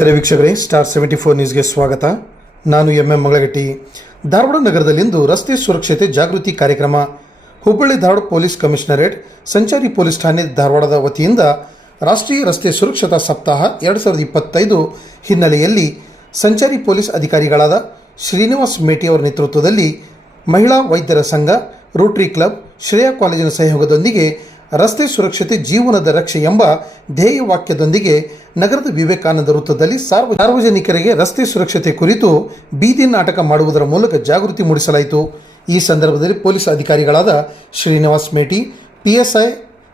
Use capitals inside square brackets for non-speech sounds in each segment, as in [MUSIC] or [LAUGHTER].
ನಮಸ್ಕಾರ ವೀಕ್ಷಕರೇ star seventy four ನ್ಯೂಸ್ಗೆ ಸ್ವಾಗತ. ನಾನು ಎಂ ಎಂ ಮಗಳಗಟ್ಟಿ. ಧಾರವಾಡ ನಗರದಲ್ಲಿಂದು ರಸ್ತೆ ಸುರಕ್ಷತೆ ಜಾಗೃತಿ ಕಾರ್ಯಕ್ರಮ. ಹುಬ್ಬಳ್ಳಿ ಧಾರವಾಡ ಪೊಲೀಸ್ ಕಮಿಷನರೇಟ್, ಸಂಚಾರಿ ಪೊಲೀಸ್ ಠಾಣೆ ಧಾರವಾಡದ ವತಿಯಿಂದ ರಾಷ್ಟ್ರೀಯ ರಸ್ತೆ ಸುರಕ್ಷತಾ ಸಪ್ತಾಹ ಎರಡು ಸಾವಿರದ ಇಪ್ಪತ್ತೈದು ಹಿನ್ನೆಲೆಯಲ್ಲಿ ಸಂಚಾರಿ ಪೊಲೀಸ್ ಅಧಿಕಾರಿಗಳಾದ ಶ್ರೀನಿವಾಸ್ ಮೇಟಿ ಅವರ ನೇತೃತ್ವದಲ್ಲಿ ಮಹಿಳಾ ವೈದ್ಯರ ಸಂಘ ರೋಟರಿ ಕ್ಲಬ್ ಶ್ರೇಯಾ ಕಾಲೇಜಿನ ಸಹಯೋಗದೊಂದಿಗೆ ರಸ್ತೆ ಸುರಕ್ಷತೆ ಜೀವನದ ರಕ್ಷೆ ಎಂಬ ಧ್ಯೇಯ ವಾಕ್ಯದೊಂದಿಗೆ ನಗರದ ವಿವೇಕಾನಂದ ವೃತ್ತದಲ್ಲಿ ಸಾರ್ವ ಸಾರ್ವಜನಿಕರಿಗೆ ರಸ್ತೆ ಸುರಕ್ಷತೆ ಕುರಿತು ಬೀದಿ ನಾಟಕ ಮಾಡುವುದರ ಮೂಲಕ ಜಾಗೃತಿ ಮೂಡಿಸಲಾಯಿತು. ಈ ಸಂದರ್ಭದಲ್ಲಿ ಪೊಲೀಸ್ ಅಧಿಕಾರಿಗಳಾದ Srinivas Meti, PSI,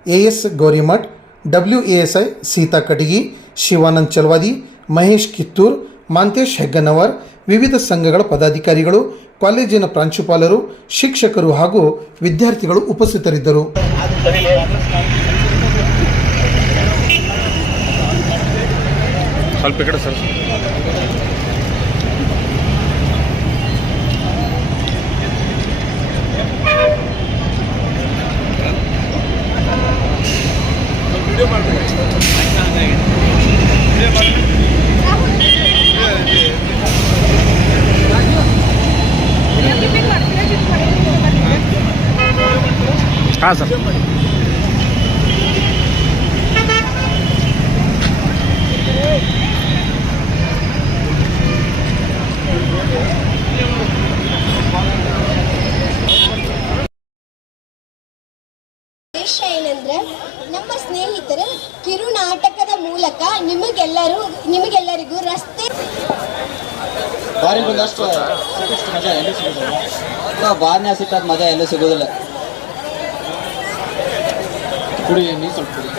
AS Gaurimath, W ASI Sita Katagi, Shivanand Chalwadi, Mahesh Kittur, Mantesh Hegganavar, ವಿವಿಧ ಸಂಘಗಳ ಪದಾಧಿಕಾರಿಗಳು, ಕಾಲೇಜಿನ ಪ್ರಾಂಶುಪಾಲರು, ಶಿಕ್ಷಕರು ಹಾಗೂ ವಿದ್ಯಾರ್ಥಿಗಳು ಉಪಸ್ಥಿತರಿದ್ದರು. ಸ್ವಲ್ಪ ಈ ಕಡೆ ಸರ್. ಹಾಂ ಸರ್ ಉದ್ದೇಶ ನಮ್ಮ ಸ್ನೇಹಿತರ ಕಿರು ನಾಟಕದ ಮೂಲಕ ನಿಮಗೆಲ್ಲರೂ, ನಿಮಗೆಲ್ಲರಿಗೂ ರಸ್ತೆ ಬಾರಿ ಬಂದಷ್ಟು ಮಜಾ ಎಲ್ಲೂ ಸಿಗೋದಿಲ್ಲ ಬಾರ್ನ್ಯಾಗ ಸಿಕ್ಕಾದ ಮಜಾ ಎಲ್ಲೂ ಸಿಗೋದಿಲ್ಲ ಕುಡಿ ನೀವು ಸ್ವಲ್ಪ ಕುಡಿ.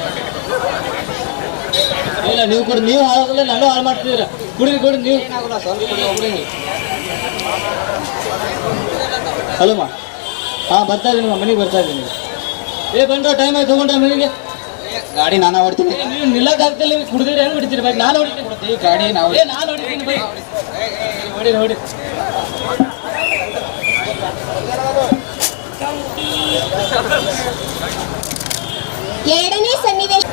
ಇಲ್ಲ, ನೀವು ಕೂಡ, ನೀವು ಹಾಳಾಗಲ್ಲ ನಾನು ಹಾಳು ಮಾಡ್ತಿದ್ದೀರ? ಕುಡಿ ಕುಡಿ, ನೀವು. ಏನಾಗಲ್ಲ ಸ್ವಲ್ಪ ಕುಡಿ ಹಲೋ ಮಾ. ಹಾಂ, ಬರ್ತಾ ಇದ್ದೀನಿ ಮನೆಗೆ ಬರ್ತಾ ಇದ್ದೀನಿ. ಏ ಬಂದ್ರ ಟೈಮ್ ಆಯ್ತು ತಗೊಂಡ್ರೆ ಮನೆಗೆ. ಗಾಡಿ ನಾನು ಹೊಡ್ತೀನಿ ನೀವು ನಿಲ್ಲಕ್ಕೆ ಆಗ್ತಿಲ್ಲ ಏನು ಹೆಂಗೆ ಹೊಡಿತೀರಿ ಬೈಕ್ ನಾನು ಹೊಡಿತೀನಿ. ಗಾಡಿ ನಾವು ಏ ನಾನು ಹೊಡಿತೀನಿ ಬೈಕ್ ಹೊಡಿ ನೋಡಿ ಎರಡನೇ ಸನ್ನಿವೇಶ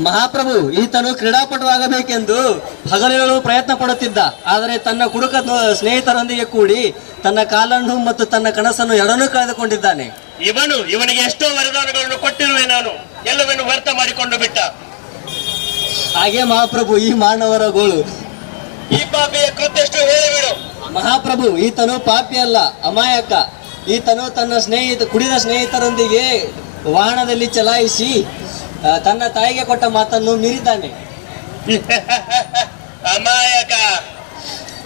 ಮಹಾಪ್ರಭು ಈತನು ಕ್ರೀಡಾಪಟುವಾಗಬೇಕೆಂದು ಹಗಲಿರಲು ಪ್ರಯತ್ನ ಪಡುತ್ತಿದ್ದ. ಆದರೆ ತನ್ನ ಕುಡುಕ ಸ್ನೇಹಿತರೊಂದಿಗೆ ಕೂಡಿ ತನ್ನ ಕಾಲನ್ನು ಮತ್ತು ತನ್ನ ಕನಸನ್ನು ಎರಡನ್ನೂ ಕಳೆದುಕೊಂಡಿದ್ದಾನೆ. ಇವನು ಇವನಿಗೆ ಎಷ್ಟೋ ವರದಾನಗಳನ್ನು ಕೊಟ್ಟಿರುವೆ ನಾನು. ಎಲ್ಲವನ್ನು ವ್ಯರ್ಥ ಮಾಡಿಕೊಂಡು ಬಿಟ್ಟ. ಹಾಗೆ ಮಹಾಪ್ರಭು ಈ ಮಾನವರ ಗೋಳು. ಈ ಪಾಪಿಯ ಕೃತ್ಯಷ್ಟು ಹೇಳಿಬಿಡು ಮಹಾಪ್ರಭು ಈತನು ಪಾಪಿ ಅಲ್ಲ ಅಮಾಯಕ. ಈತನು ತನ್ನ ಸ್ನೇಹಿತ ಕುಡಿದ ಸ್ನೇಹಿತರೊಂದಿಗೆ ವಾಹನದಲ್ಲಿ ಚಲಾಯಿಸಿ ತನ್ನ ತಾಯಿಗೆ ಕೊಟ್ಟ ಮಾತನ್ನು ಮೀರಿದ್ದಾನೆ. [LAUGHS] ಅಮಾಯಕ.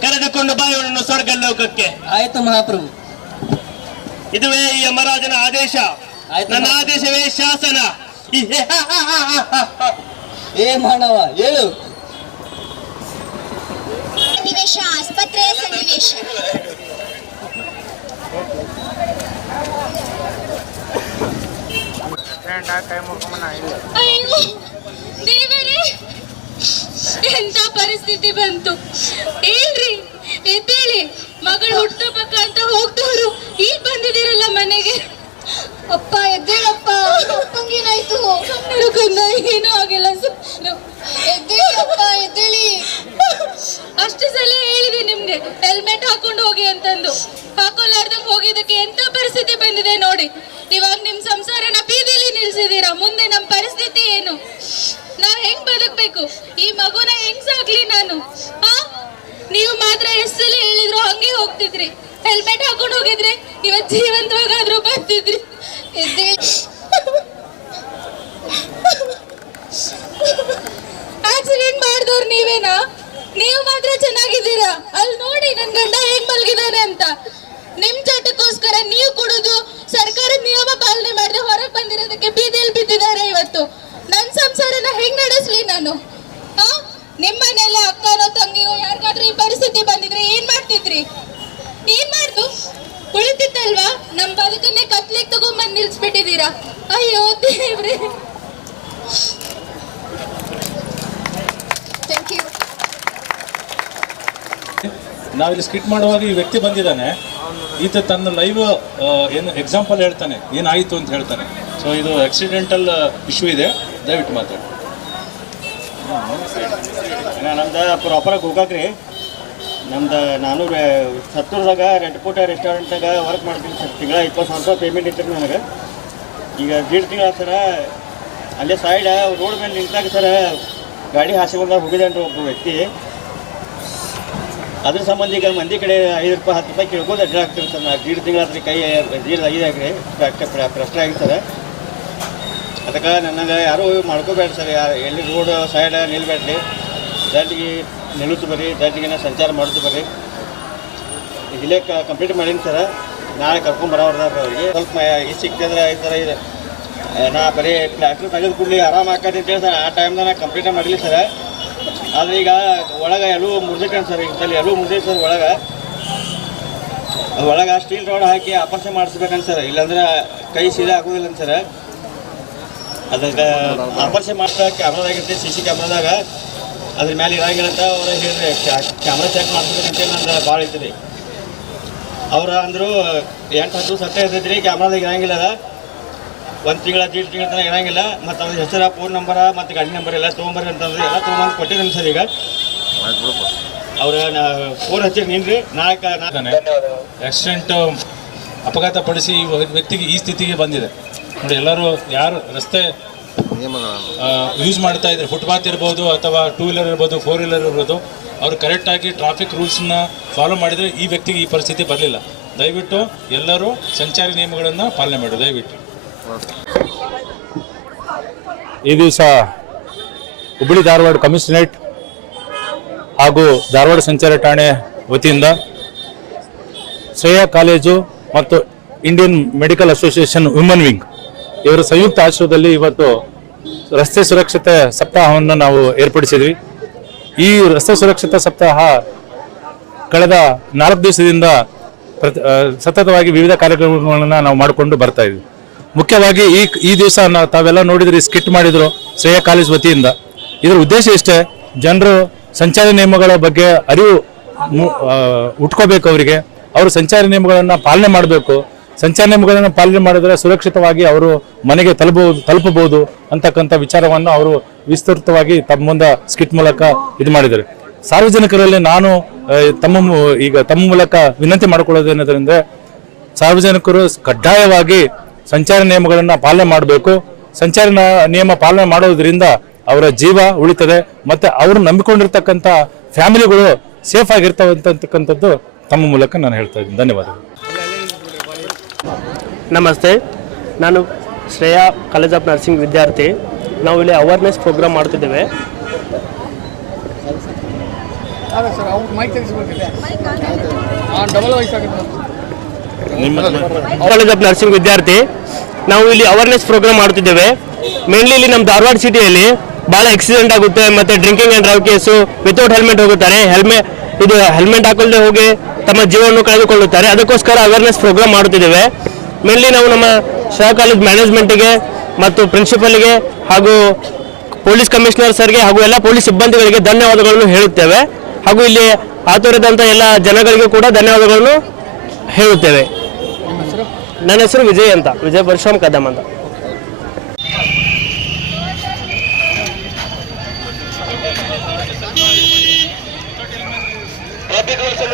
ಕರೆದುಕೊಂಡು ಬಾಯವನನ್ನು ಸ್ವರ್ಗ ಲೋಕಕ್ಕೆ ಆಯ್ತು ಮಹಾಪ್ರಭು. ಇದುವೇ ಈ ಯಮರಾಜನ ಆದೇಶ. ಆಯ್ತು. ನನ್ನ ಆದೇಶವೇ ಶಾಸನ. ಏ ಮಾನವ ಹೇಳು. ಸನ್ನಿವೇಶ ಆಸ್ಪತ್ರೆಯ ಸನ್ನಿವೇಶ. ಅಯ್ಯೋ, ದೇವರೇ, ಎಂತ ಪರಿಸ್ಥಿತಿ ಬಂತು? ಹೇಳ್ರಿ ಎದ್ದೇಳಿ, ಮಗಳು ಹುಟ್ಟಬೇಕ ಅಂತ ಹೋಗ್ದವ್ರು, ಈಗ ಬಂದಿದ್ದೀರಲ್ಲ ಮನೆಗೆ? ಅಪ್ಪ, ಎದ್ದೇಳಪ್ಪ ಅಪ್ಪಂಗೇನಾಯ್ತು ನಡ್ಕೊಂಡ ಏನೂ ಆಗಿಲ್ಲ ಸುಮ್ನಿರು. ಎದ್ದೇಳಿ ಅಷ್ಟು ಸಲ ಹೇಳಿದೆ ನಿಮ್ಗೆ ಹೆಲ್ಮೆಟ್ ಹಾಕೊಂಡು ಹೋಗಿ ಅಂತಂದು. ಹಾಕೋಲಾರ್ದಂಗೆ ಹೋಗಿದ್ದಕ್ಕೆ ಎಂತ ಪರಿಸ್ಥಿತಿ ಬಂದಿದೆ ನೋಡಿ. ಇವಾಗ ನಿಮ್ ಸಂಸಾರನ ಬೀದಿಲಿ ನಿಲ್ಸಿದೀರಾ ಮುಂದೆ ನಮ್ಮ ಪರಿಸ್ಥಿತಿ ಏನು? ನಾವ್ ಹೆಂಗ್ ಬದುಕ್ಬೇಕು? ಈ ಮಗುನ ಹೆಂಗ್ ಸಾಕ್ಲಿ ನಾನು ನೀವು ಮಾತ್ರ ಎಷ್ಟು ಹೇಳಿದ್ರು ಹಂಗೆ ಹೋಗ್ತಿದ್ರಿ. ಹೆಲ್ಮೆಟ್ ಹಾಕೊಂಡು ಹೋಗಿದ್ರೆ ಇವತ್ ಜೀವಂತವಾಗಾದ್ರೂ ಬರ್ತಿದ್ರಿ. ಆಕ್ಸಿಡೆಂಟ್ ಮಾಡಿದವ್ರು ನೀವೇನಾ? ನೀವು ಮಾತ್ರ ಚೆನ್ನಾಗಿದ್ದೀರಾ? ಅಲ್ಲಿ ನೋಡಿ ನನ್ ಗಂಡ ಹೆಂಗ್ ಮಲಗಿದಾನೆ ಅಂತ. ನಿಮ್ ಚಟಕ್ಕೋಸ್ಕರ ನೀವು ಕುಡಿದು ಸರ್ಕಾರ ನಿಯಮ ಪಾಲನೆ ಮಾಡದೆ ಬಂದಿರೋದಕ್ಕೆ ಬೀದಿಯಲ್ಲಿ ಬಿದ್ದಿದ್ದಾರೆ ಇವತ್ತು. ನನ್ನ ಸಂಸಾರನ ಹೆಂಗ್ ನಡೆಸ್ಲಿ ನಾನು? ಆ? ನಿಮ್ ಮನೆಯಲ್ಲ ಅಕ್ಕನೋ ತಂಗಿಯೋ ಯಾರಿಗಾದ್ರೂ ಈ ಪರಿಸ್ಥಿತಿ ಬಂದಿದ್ರೆ ಏನ್ ಮಾಡ್ತಿದ್ರಿ? ಏನ್ ಮಾಡ್ದು? ಕುಳಿತಿತ್ತಲ್ವಾ? ನಮ್ ಬದುಕನ್ನೇ ಕತ್ಲಿಗೆ ತಗೊಂಬಂದ್ ನಿಲ್ಸ್ಬಿಟ್ಟಿದ್ದೀರಾ? ಅಯ್ಯೋ, ದೇವ್ರಿ. ನಾವಿಲ್ಲಿ ಸ್ಕಿಟ್ ಮಾಡುವಾಗ ಈ ವ್ಯಕ್ತಿ ಬಂದಿದ್ದಾನೆ. ಈತ ತನ್ನ ಲೈವ್ ಏನು ಎಕ್ಸಾಂಪಲ್ ಹೇಳ್ತಾನೆ. ಏನಾಯಿತು ಅಂತ ಹೇಳ್ತಾನೆ. ಸೊ ಇದು ಆಕ್ಸಿಡೆಂಟಲ್ ಇಶ್ಯೂ ಇದೆ. ದಯವಿಟ್ಟು ಮಾತಾಡಿ. ನಮ್ದು ಪ್ರಾಪರಾಗಿ ಹೋಗಕ್ರಿ ನಮ್ದು ನಾನು ರೇ- ಸತ್ತೂರ್ದಾಗ ರೆಡ್ ಕೋಟ ರೆಸ್ಟೋರೆಂಟ್ನಾಗ ವರ್ಕ್ ಮಾಡ್ತೀನಿ. ಸರ್ ತಿಂಗಳ, ಇಪ್ಪತ್ತು ಸಾವಿರ ರೂಪಾಯಿ ಪೇಮೆಂಟ್ ಇತ್ತು ನನಗೆ. ಈಗ ದೀಡ್ ತಿಂಗಳ ಸರ. ಅಲ್ಲೇ ಸೈಡ್ ರೋಡ್ ಮೇಲೆ ನಿಂತಾಗ ಸರ, ಗಾಡಿ ಹಾಸಿಕೊಂಡಾಗ ಹೋಗಿದ್ದಾನೆ ಒಬ್ಬ ವ್ಯಕ್ತಿ. ಅದ್ರ ಸಂಬಂಧ ಈಗ ಮಂದಿ ಕಡೆ ಐದು ರೂಪಾಯಿ, ಹತ್ತು ರೂಪಾಯಿ ಕೇಳ್ಬೋದು. ಅಡ್ಡ ಆಗ್ತೀನಿ ಸರ್ ನಾ ದೀಡ್ ತಿಂಗಳ ಕೈ, ದೀಡ್ ಐದಾಗ್ರಿ ಪ್ರಶ್ನೆ ಆಗಿ ಸರ್. ಅದಕ್ಕೆ ನನಗೆ ಯಾರು ಮಾಡ್ಕೋಬೇಡ ಸರ್ ಯಾರು ಎಲ್ಲಿ ರೋಡ್ ಸೈಡ್ ನಿಲ್ಬೇಡ್ರಿ. ದಂಡಿಗೆ ನಿಲ್ಲುತ್ತೆ ಬರ್ರಿ ದಂಡಿಗೆ ಸಂಚಾರ ಮಾಡುತ್ತು ಬರ್ರಿ. ಇಲ್ಲೇ ಕಂಪ್ಲೀಟ್ ಮಾಡೀನಿ ಸರ್. ನಾಳೆ ಕರ್ಕೊಂಡು ಅವ್ರಿಗೆ. ಸ್ವಲ್ಪ ಈ ಸಿಕ್ತಿದ್ರೆ ಈ ಥರ ಇದೆ. ನಾ ಬರೀ ಪ್ಲಾಸ್ಟರ್ ತೆಗೆದು ಕೂಡಲಿ ಆರಾಮ ಆಕತಿ ಅಂತೇಳಿ ಸರ್ ಆ ಟೈಮ್ದಾಗ ನಾ ಕಂಪ್ಲೀಟ್ ಮಾಡಲಿ ಸರ್. ಆದರೆ ಈಗ ಒಳಗೆ ಎಲ್ಲೂ ಮುರಿದಿಟ್ಟೆ ಸರ್ ಈಗ ಸಲ ಎಲ್ಲೂ ಮುರಿದೈತೆ ಸರ್ ಒಳಗೆ. ಒಳಗೆ ಸ್ಟೀಲ್ ರೋಡ್ ಹಾಕಿ ಆಪರೇಷನ್ ಮಾಡಿಸ್ಬೇಕಂತ ಸರ್. ಇಲ್ಲಾಂದ್ರೆ ಕೈ ಸೀದಾ ಆಗೋದಿಲ್ಲ ಸರ್. ಅದಕ್ಕೆ ಆಪರೇಷನ್ ಮಾಡ್ತಾ ಕ್ಯಾಮ್ರಾದಾಗಿರ್ತೀವಿ ಸಿ ಸಿ ಕ್ಯಾಮ್ರಾದಾಗ. ಅದ್ರ ಮೇಲೆ ಇರಾಗಿರಂತ ಅಂತ ಅವ್ರು ಹೇಳಿದ್ರೆ ಕ್ಯಾಮ್ರಾ ಚೆಕ್ ಹೇಳಿ ನಂದು ಭಾಳ ಐತ್ರಿ ಅವ್ರು ಅಂದರು ಎಂಟು ಹತ್ತು ಸತ್ತ ಇರ್ತೈತ್ರಿ ಕ್ಯಾಮ್ರಾದಾಗ ಇರಂಗಿಲ್ಲ ಒಂದು ತಿಂಗಳ ದೀಡ್ ತಿಂಗಳ ತನಕ ಇರಂಗಿಲ್ಲ. ಮತ್ತು ಅವ್ರ ಹೆಸರು ಫೋನ್ ನಂಬರ ಮತ್ತು ಗಾಡಿ ನಂಬರ್ ಎಲ್ಲ ತೊಗೊಂಬರ್ರಿ ಅಂತಂದ್ರೆ ಎಲ್ಲ ತೊಗೊಂಬಂದು ಕೊಟ್ಟಿದ್ದೀನಿ ಸರ್ ಈಗ. ಅವ್ರ ಫೋನ್ ಹಚ್ಚಿ ನಿನ್ರಿ ನಾಲ್ಕು ಆಕ್ಸಿಡೆಂಟ್ ಅಪಘಾತ ಪಡಿಸಿ ಈ ವ್ಯಕ್ತಿಗೆ ಈ ಸ್ಥಿತಿಗೆ ಬಂದಿದೆ. ಎಲ್ಲರೂ ಯಾರು ರಸ್ತೆ ಯೂಸ್ ಮಾಡ್ತಾ ಇದ್ದಾರೆ ಫುಟ್ಪಾತ್ ಇರ್ಬೋದು ಅಥವಾ ಟೂ ವೀಲರ್ ಇರ್ಬೋದು ಫೋರ್ ವೀಲರ್ ಇರ್ಬೋದು, ಅವರು ಕರೆಕ್ಟಾಗಿ ಟ್ರಾಫಿಕ್ ರೂಲ್ಸ್ನ ಫಾಲೋ ಮಾಡಿದರೆ ಈ ವ್ಯಕ್ತಿಗೆ ಈ ಪರಿಸ್ಥಿತಿ ಬರಲಿಲ್ಲ. ದಯವಿಟ್ಟು ಎಲ್ಲರೂ ಸಂಚಾರಿ ನಿಯಮಗಳನ್ನು ಪಾಲನೆ ಮಾಡಿ, ದಯವಿಟ್ಟು. ಈ ದಿವಸ ಹುಬ್ಬಳ್ಳಿ ಧಾರವಾಡ ಕಮಿಷನರೇಟ್ ಹಾಗೂ ಧಾರವಾಡ ಸಂಚಾರ ಠಾಣೆ ವತಿಯಿಂದ ಶ್ರೇಯಾ ಕಾಲೇಜು ಮತ್ತು Indian Medical Association woman wing ಇವರ ಸಂಯುಕ್ತ ಆಶ್ರಯದಲ್ಲಿ ಇವತ್ತು ರಸ್ತೆ ಸುರಕ್ಷತೆ ಸಪ್ತಾಹವನ್ನು ನಾವು ಏರ್ಪಡಿಸಿದ್ವಿ. ಈ ರಸ್ತೆ ಸುರಕ್ಷತಾ ಸಪ್ತಾಹ ಕಳೆದ ನಾಲ್ಕು ದಿವಸದಿಂದ ಸತತವಾಗಿ ವಿವಿಧ ಕಾರ್ಯಕ್ರಮಗಳನ್ನು ನಾವು ಮಾಡಿಕೊಂಡು ಬರ್ತಾ ಇದ್ವಿ. ಮುಖ್ಯವಾಗಿ ಈ ಈ ದಿವಸ ತಾವೆಲ್ಲ ನೋಡಿದ್ರೆ, ಸ್ಕಿಟ್ ಮಾಡಿದ್ರು ಶ್ರೇಯ ಕಾಲೇಜ್ ವತಿಯಿಂದ. ಇದರ ಉದ್ದೇಶ ಇಷ್ಟೇ, ಜನರು ಸಂಚಾರಿ ನಿಯಮಗಳ ಬಗ್ಗೆ ಅರಿವು ಉಟ್ಕೋಬೇಕು ಅವರಿಗೆ. ಅವರು ಸಂಚಾರಿ ನಿಯಮಗಳನ್ನು ಪಾಲನೆ ಮಾಡಬೇಕು. ಸಂಚಾರ ನಿಯಮಗಳನ್ನು ಪಾಲನೆ ಮಾಡಿದರೆ ಸುರಕ್ಷಿತವಾಗಿ ಅವರು ಮನೆಗೆ ತಲುಪಬಹುದು ತಲುಪಬಹುದು ಅಂತಕ್ಕಂಥ ವಿಚಾರವನ್ನು ಅವರು ವಿಸ್ತೃತವಾಗಿ ತಮ್ಮ ಮುಂದೆ ಸ್ಕಿಟ್ ಮೂಲಕ ಇದು ಮಾಡಿದ್ದಾರೆ. ಸಾರ್ವಜನಿಕರಲ್ಲಿ ನಾನು ತಮ್ಮ ಈಗ ತಮ್ಮ ಮೂಲಕ ವಿನಂತಿ ಮಾಡಿಕೊಳ್ಳೋದೇನೆಂದ್ರೆ ಸಾರ್ವಜನಿಕರು ಕಡ್ಡಾಯವಾಗಿ ಸಂಚಾರ ನಿಯಮಗಳನ್ನು ಪಾಲನೆ ಮಾಡಬೇಕು. ಸಂಚಾರ ನಿಯಮ ಪಾಲನೆ ಮಾಡೋದ್ರಿಂದ ಅವರ ಜೀವ ಉಳಿತದೆ, ಮತ್ತೆ ಅವರು ನಂಬಿಕೊಂಡಿರ್ತಕ್ಕಂಥ ಫ್ಯಾಮಿಲಿಗಳು ಸೇಫ್ ಆಗಿರ್ತವೆ ಅಂತಕ್ಕಂಥದ್ದು ತಮ್ಮ ಮೂಲಕ ನಾನು ಹೇಳ್ತಾ ಇದ್ದೀನಿ. ಧನ್ಯವಾದಗಳು. ನಮಸ್ತೆ ನಾನು ಶ್ರೇಯಾ ಕಾಲೇಜ್ ಆಫ್ ನರ್ಸಿಂಗ್ ವಿದ್ಯಾರ್ಥಿ. ನಾವು ಇಲ್ಲಿ ಅವೇರ್ನೆಸ್ ಪ್ರೋಗ್ರಾಮ್ ಮಾಡ್ತಿದ್ದೇವೆ. ಕಾಲೇಜ್ ಆಫ್ ನರ್ಸಿಂಗ್ ವಿದ್ಯಾರ್ಥಿ ನಾವು ಇಲ್ಲಿ ಅವೇರ್ನೆಸ್ ಪ್ರೋಗ್ರಾಮ್ ಮಾಡ್ತಿದ್ದೇವೆ. ಮೇನ್ಲಿ ಇಲ್ಲಿ ನಮ್ಮ ಧಾರವಾಡ ಸಿಟಿಯಲ್ಲಿ ಭಾಳ ಆಕ್ಸಿಡೆಂಟ್ ಆಗುತ್ತೆ ಮತ್ತೆ drinking and drive case without helmet ಹೋಗುತ್ತಾರೆ. ಹೆಲ್ಮೆಟ್ ಇದು ಹೆಲ್ಮೆಟ್ ಹಾಕೊಳ್ಳದೆ ಹೋಗಿ ತಮ್ಮ ಜೀವವನ್ನು ಕಳೆದುಕೊಳ್ಳುತ್ತಾರೆ. ಅದಕ್ಕೋಸ್ಕರ ಅವೇರ್ನೆಸ್ ಪ್ರೋಗ್ರಾಮ್ ಮಾಡುತ್ತಿದ್ದೇವೆ. ಮೇನ್ಲಿ ನಾವು ನಮ್ಮ ಶಾ ಕಾಲೇಜ್ ಮ್ಯಾನೇಜ್ಮೆಂಟ್ಗೆ ಮತ್ತು ಪ್ರಿನ್ಸಿಪಲ್ಗೆ ಹಾಗೂ ಪೊಲೀಸ್ ಕಮಿಷನರ್ ಸರ್ಗೆ ಹಾಗೂ ಎಲ್ಲ ಪೊಲೀಸ್ ಸಿಬ್ಬಂದಿಗಳಿಗೆ ಧನ್ಯವಾದಗಳನ್ನು ಹೇಳುತ್ತೇವೆ. ಹಾಗೂ ಇಲ್ಲಿ ಆತುರಿದಂಥ ಎಲ್ಲ ಜನಗಳಿಗೂ ಕೂಡ ಧನ್ಯವಾದಗಳನ್ನು ಹೇಳುತ್ತೇವೆ. ನನ್ನ ಹೆಸರು ವಿಜಯ್ ಅಂತ. ವಿಜಯ್ ಪರಶುರಾಮ್ ಕದಮ್ ಅಂತ.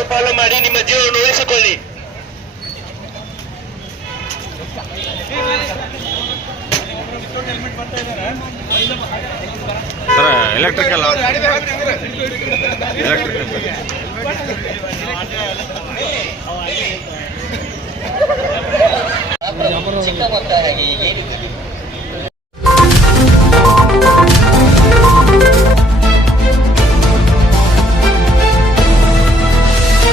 ಫಾಲೋ ಮಾಡಿ ನಿಮ್ಮ ಜೀವವನ್ನು ಉಳಿಸಿಕೊಳ್ಳಿ. ಎಲೆಕ್ಟ್ರಿಕಲ್ ಚಿಕ್ಕ